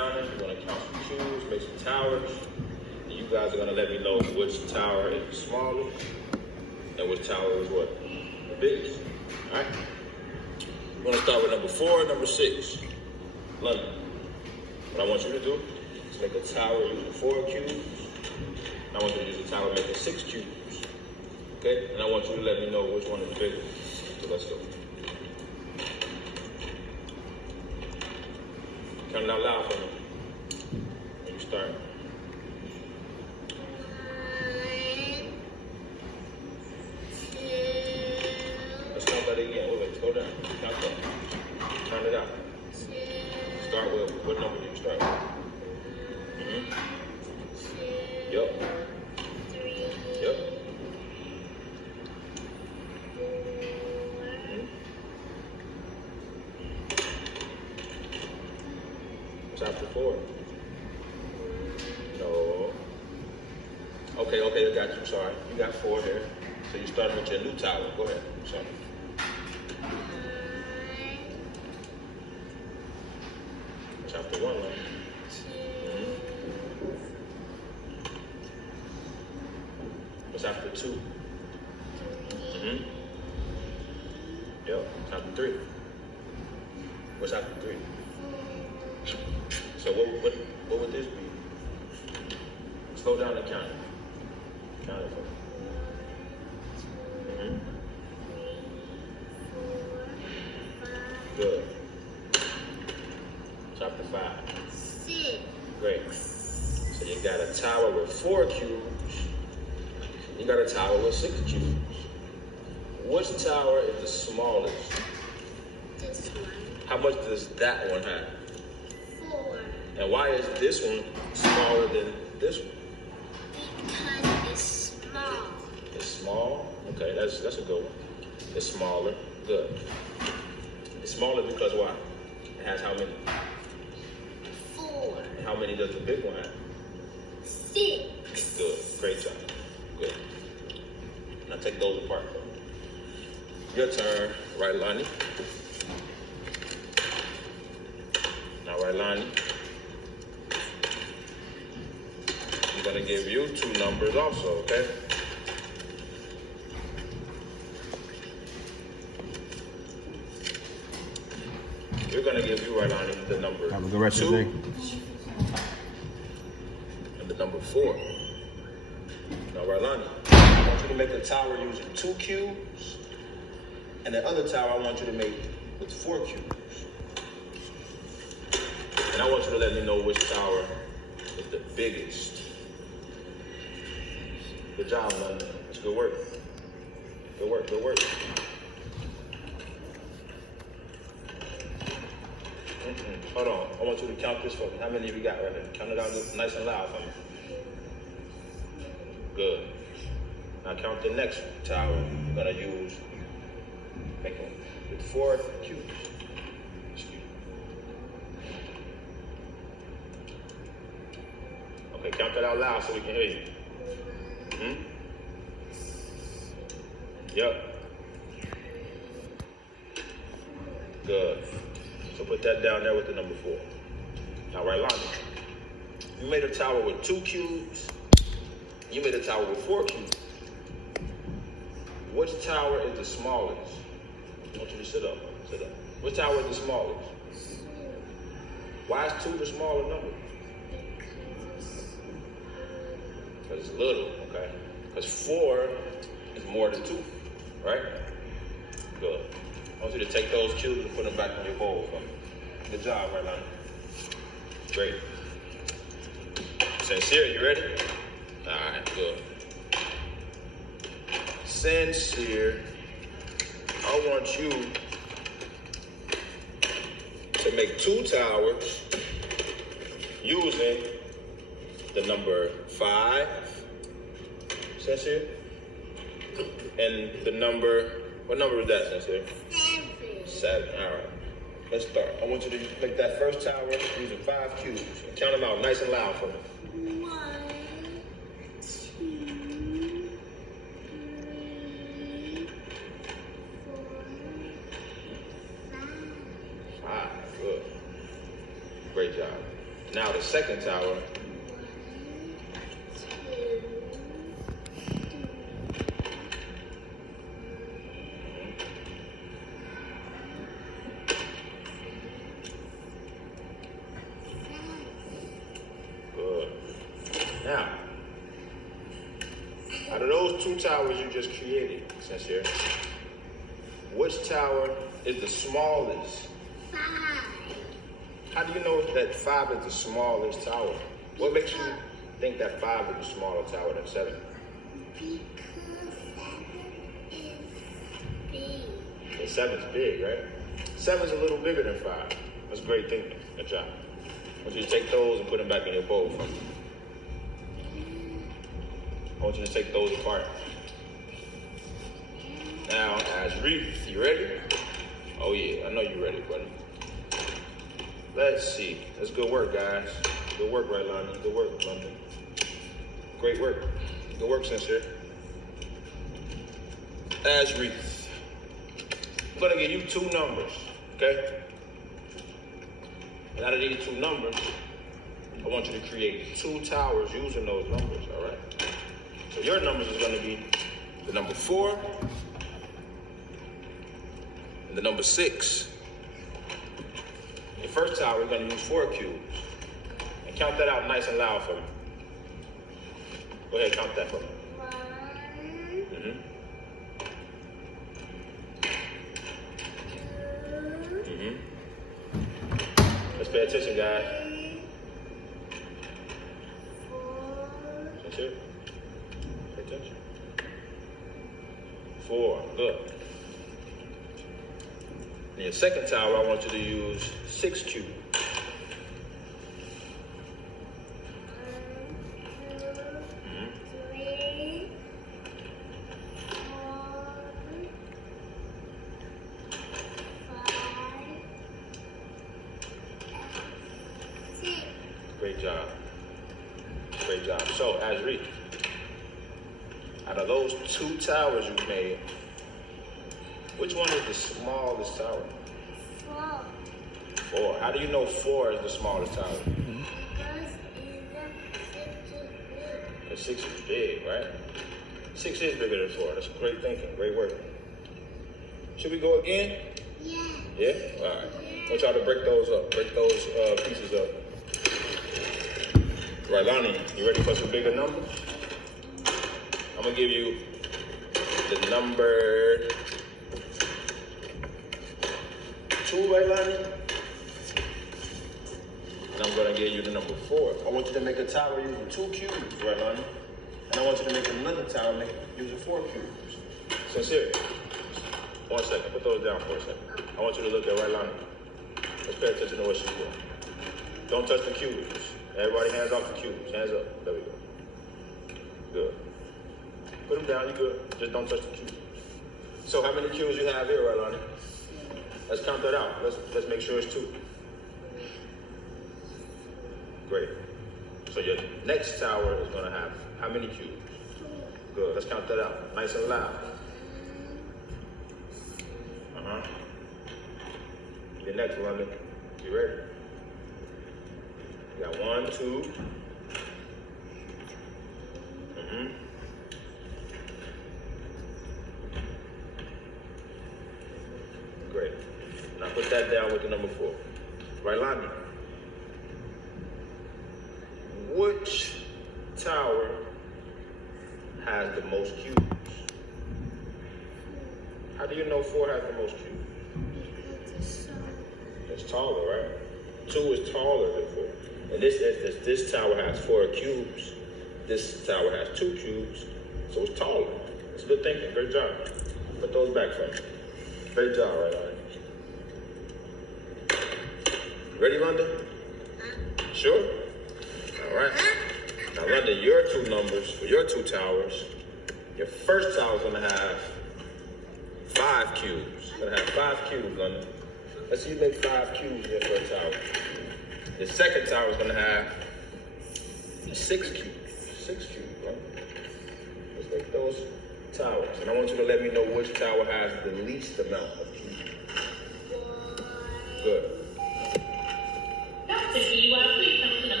counter. We're gonna count some cubes, make some towers. And you guys are gonna let me know which tower is the smallest and which tower is what? The biggest. All right? We're gonna start with number 4, number 6. London. What I want you to do is make a tower using 4 cubes. And I want you to use a tower making 6 cubes. Okay? And I want you to let me know which one is bigger. So let's go. Count it out loud for me. When you start. 1, 2. Let's count that again. Wait, slow down. Count that. Count it out. Start with, what number do you start with? Yup. 3. Yup. 4. What's after 4? No. Okay, I got you. Sorry. You got 4 there. So you starting with your new tower. Go ahead. Sorry. What's after 1, right? 2. What's after 2? 3. Yep. What's after 3? What's after 3? So what would this be? Slow down the count. Count it for me. 4, 5. Good. What's after 5? 6. Great. So you got a tower with 4 cubes. You got a tower with 6 cubes. Which tower is the smallest? This one. How much does that one have? 4. And why is this one smaller than this one? Because it's small. It's small? Okay, that's a good one. It's smaller. Good. It's smaller because why? It has how many? 4. And how many does the big one have? 6. Good. Great job. Good. Now take those apart. Your turn, right, Lonnie? Now, right, Lonnie? I'm gonna give you 2 numbers also, okay? We're gonna give you, right, Lonnie, the number Have a good rest of 2 your day. and the number 4. Now, right, Lonnie, I want you to make a tower using 2 cubes, and the other tower I want you to make with 4 cubes. And I want you to let me know which tower is the biggest. Good job, London. That's good work. Good work, good work. Hold on. I want you to count this for me. How many have you got right here? Count it out nice and loud for me. Good. Now count the next tower. We're gonna use making with 4 cubes. Okay, count that out loud so we can hear you. Yep. Good. So put that down there with the number 4. Now, right, Lonnie. You made a tower with 2 cubes. You made a tower with 4 cubes. Which tower is the smallest? I want you to sit up. Sit up. Which tower is the smallest? Why is 2 the smaller number? Because it's little, okay? Because 4 is more than 2, right? Good. I want you to take those cubes and put them back in your bowl for me. Good job, right, Lonnie? Great. Sincere, you ready? All right, good. Sincere, I want you to make 2 towers using the number 5, Sincere, and the number, what number is that, Sincere? 7, all right. Let's start. I want you to make that first tower using 5 cubes. Count them out nice and loud for me. 1, 2, 3, 4, 5. 5, good. Great job. Now the second tower. 1, 2. Good. Now, out of those two towers you just created, Sincere, which tower is the smallest? 5. How do you know that 5 is the smallest tower? What makes you think that 5 is the smaller tower than 7? Because 7 is big. And 7's big, right? 7's a little bigger than 5. That's great thinking. Good job. I want you to take those and put them back in your bowl for me. I want you to take those apart. Now, as Reef, you ready? Oh yeah, I know you're ready, buddy. Let's see. That's good work, guys. Good work, right, Lonnie? Good work, London. Great work. Good work, Sincere. As Reef, I'm gonna give you 2 numbers, okay? And out of these 2 numbers, I want you to create 2 towers using those numbers, all right? So your numbers is going to be the number 4 and the number 6. The first tower, we're going to use 4 cubes. And count that out nice and loud for me. Go ahead, count that for me. 1, Mm-hmm. 2, Mm-hmm. Let's pay attention, guys. 4, Sincere? Pay attention. 4. Good. In your second tower, I want you to use 6 cubes. 1, 2, Mm-hmm. 3, 4, 5, 6. Great job. Great job. So, as Reef, out of those 2 towers you made, which one is the smallest tower? 4. 4. How do you know 4 is the smallest tower? Because even 6 is big. And 6 is big, right? 6 is bigger than 4. That's great thinking. Great work. Should we go again? Yeah. Yeah? All right. I want y'all to break those up. Break those pieces up. Right, Lonnie, you ready for some bigger numbers? I'm going to give you the number 2, right, Lonnie? And I'm going to give you the number 4. I want you to make a tower using 2 cubes, right, Lonnie? And I want you to make another tower using 4 cubes. Sincere. 1 second. Put those down for a second. I want you to look at right, Lonnie. Let's pay attention to what she's doing. Don't touch the cubes. Everybody hands off the cubes. Hands up. There we go. Good. Put them down. You good. Just don't touch the cubes. So how many cubes you have here, right, Lonnie? Let's count that out. Let's make sure it's 2. Great. So your next tower is going to have how many cubes? 2. Good. Let's count that out. Nice and loud. Uh-huh. Your next, London. You ready? You got 1, 2. Mm-hmm. Great. Now put that down with the number 4. Right, Lonnie? Which tower has the most cubes? How do you know 4 has the most cubes? Because it's so. It's taller, right? 2 is taller than 4. In this instance, this tower has 4 cubes. This tower has 2 cubes, so it's taller. It's good thinking. Great job. Put those back for me. Great job, right, Lonnie? Ready, London? Sure? All right. Now, London, your 2 numbers for your 2 towers. Your first tower is going to have 5 cubes. It's going to have 5 cubes, London. Let's see you make 5 cubes in your first tower. The second tower is going to have 6 cubes. 6 cubes, right? Let's make those towers. And I want you to let me know which tower has the least amount of cubes. Good. Dr. Kiwa, please come to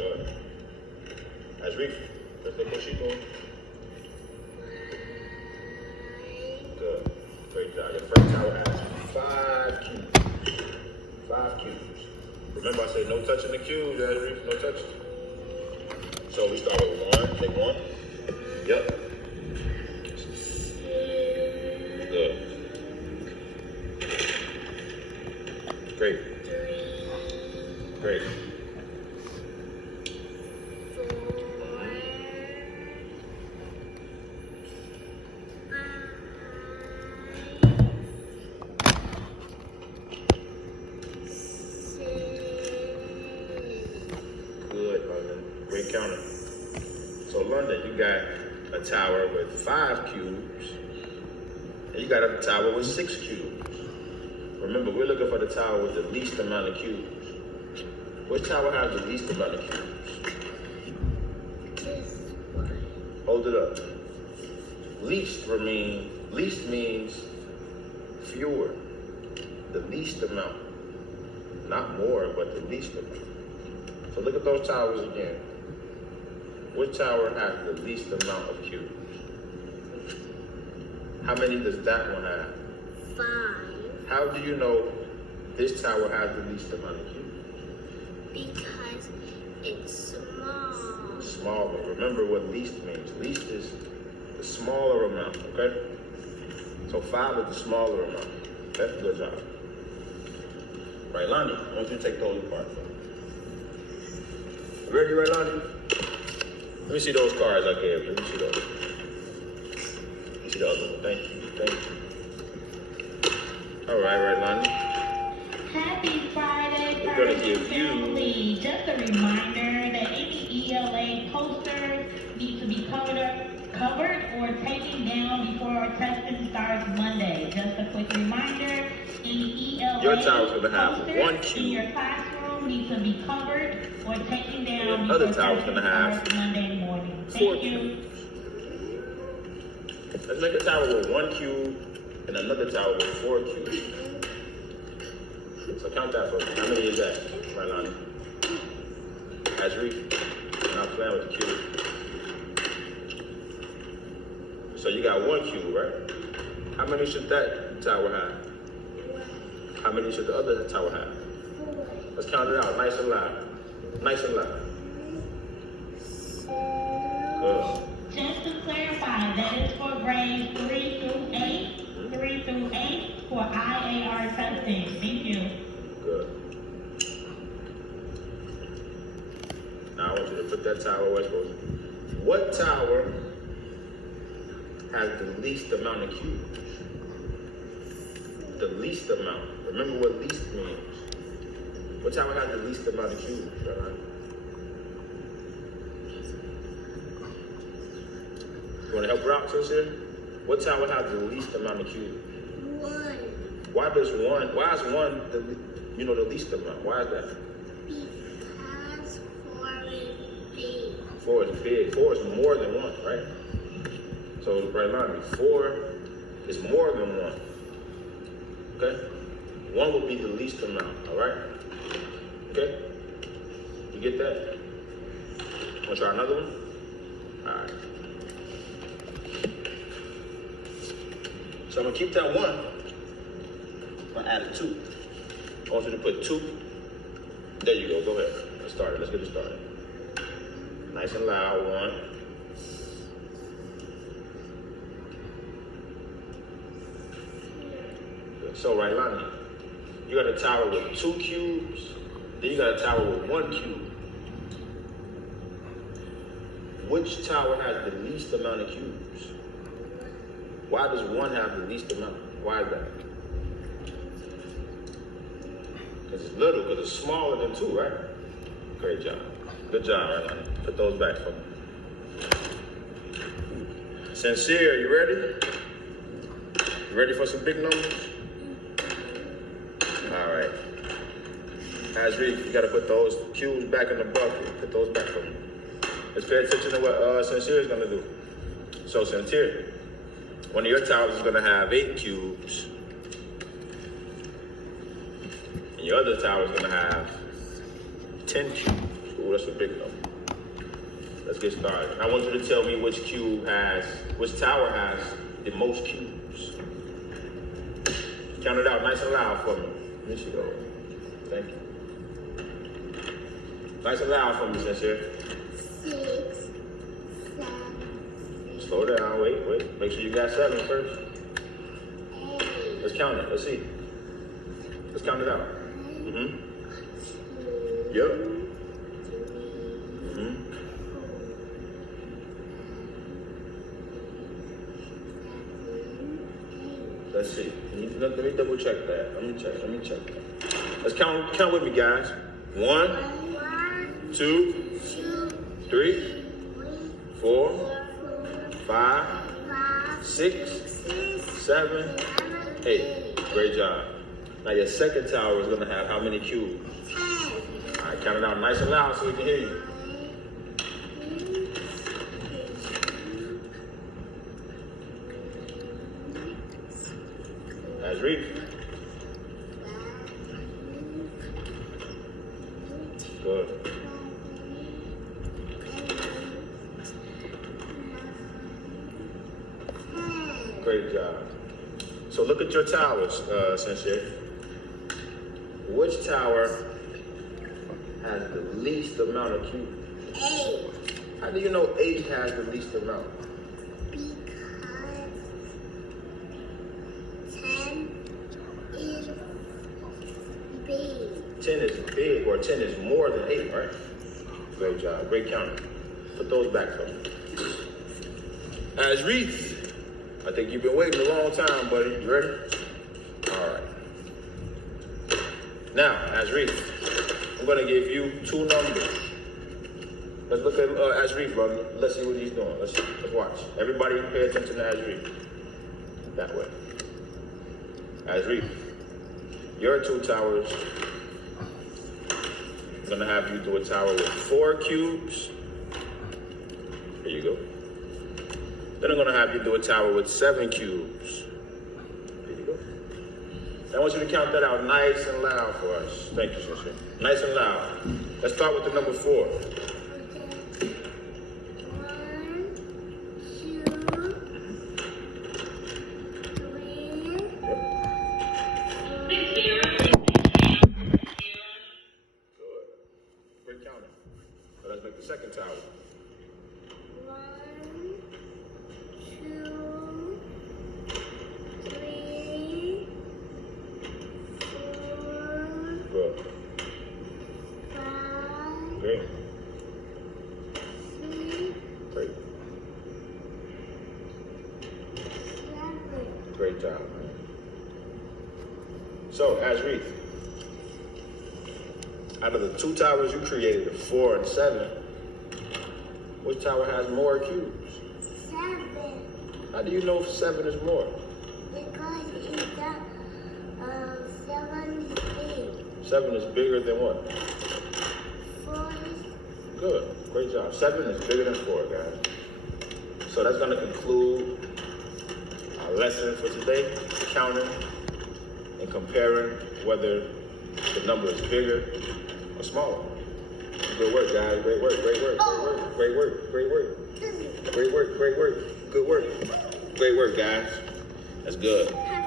Good. As we, let's look what she's doing. Good. Great job. Your first tower has 5 cubes. 5 cubes. Remember I said no touching the cubes, Azri. No touching. So we start with 1. Take 1. Yep. Good. Great. Great. Good, London. Great counter. So London, you got a tower with 5 cubes, and you got a tower with 6 cubes. Remember, we're looking for the tower with the least amount of cubes. Which tower has the least amount of cubes? This one. Hold it up. Least means fewer. The least amount. Not more, but the least amount. So look at those towers again. Which tower has the least amount of cubes? How many does that one have? 5. How do you know this tower has the least amount of cubes? Because it's small. Smaller. Remember what least means. Least is the smaller amount, okay? So 5 is the smaller amount. Okay, good job. Right, Lonnie, I want you to take those apart. Ready, right, Lonnie? Let me see those cards I gave you. Let me see those. Let me see the other one. Thank you. Thank you. All right, Lonnie. Happy Friday, We're gonna Friday give you- family. Just a reminder that any ELA posters need to be covered or taken down before our testing starts Monday. Just a quick reminder, any ELA Your tower's gonna have posters 1 in cube. your classroom need to be covered or taken down And before other tower's testing gonna have starts Monday morning. 4 Thank you. cubes. Let's make a tower with 1 cube and another tower with 4 cubes. So count that for me. How many is that, right, Lonnie? Azri, you're not playing with the cube. So you got 1 cube, right? How many should that tower have? How many should the other tower have? 4. Let's count it out, nice and loud. Nice and loud. Good. Just to clarify, that is for grades 3 through 8 for IAR testing. Thank you. Good. Now I want you to put that tower where it's supposed to be. What tower has the least amount of cubes? The least amount. Remember what least means. What tower has the least amount of cubes? Right? You want to help her out, sister? What tower has the least amount of cubes? 1. Why is one the least amount? Why is that? Because 4 is big. 4 is big. 4 is more than 1, right? So right now, 4 is more than 1. Okay? 1 will be the least amount, all right? Okay? You get that? Want to try another one? All right. So I'm going to keep that 1. I'm going to add a 2. I want you to put 2. There you go. Go ahead. Let's start it. Let's get it started. Nice and loud. 1. Good. So, right, Lonnie, you got a tower with 2 cubes. Then you got a tower with 1 cube. Which tower has the least amount of cubes? Why does 1 have the least amount? Why is that? Because it's little, because it's smaller than 2, right? Great job. Good job, right, Lonnie? Put those back for me. Sincere, you ready? You ready for some big numbers? All right. Azri, you got to put those cubes back in the bucket. Put those back for me. Let's pay attention to what Sincere is going to do. So, Sincere, one of your towers is going to have 8 cubes. And your other tower is going to have 10 cubes. Cool, that's a big number. Let's get started. I want you to tell me which tower has the most cubes. Count it out nice and loud for me. Here she goes. Thank you. Nice and loud for me, Sincere. 6, 7, Slow down, wait. Make sure you got 7 first. 8, Let's count it, let's see. Let's count it out. 2, Yep. 3, 4, Let's see. Let me double check that. Let me check that. Let's count with me, guys. 1, 1, 2, 2, 3, 4, 4, 5, 5, 6, 6, 7, 8. Great job. Now your second tower is gonna have how many cubes? 10. All right, count it out nice and loud so we can hear you. That's Reef. Good. Great job. So look at your towers, Sincere. Which tower has the least amount of cubes? 8. How do you know 8 has the least amount? Because 10 is big. 10 is big, or 10 is more than 8, right? Great job. Great counting. Put those back for me. As Reef, I think you've been waiting a long time, buddy. You ready? All right. Now, as Reef, I'm going to give you 2 numbers. Let's look at Ashrif, brother. Let's see what he's doing. Let's watch. Everybody pay attention to Ashrif. That way. Ashrif, your 2 towers, I'm going to have you do a tower with 4 cubes. Here you go. Then I'm going to have you do a tower with 7 cubes. Here you go. I want you to count that out nice and loud for us. Thank you, sister. Nice and loud. Let's start with the number 4. 1, 2, 3. Good. Great counting. So let's make the second tower. 1, 2, 3, 4, Good. 5, Great. 6, Great. 7. Great job, man. So, Ashrif, out of the 2 towers you created, the 4 and 7, which tower has more cubes? 7. How do you know 7 is more? Because it's got 7 big. 7 is bigger than what? 4 Good. Great job. 7 is bigger than 4, guys. So that's going to conclude our lesson for today, counting and comparing whether the number is bigger or smaller. Good work, guys. Great work, great work, great work, great work, great work, great work, great work, good work. Great work, guys. That's good.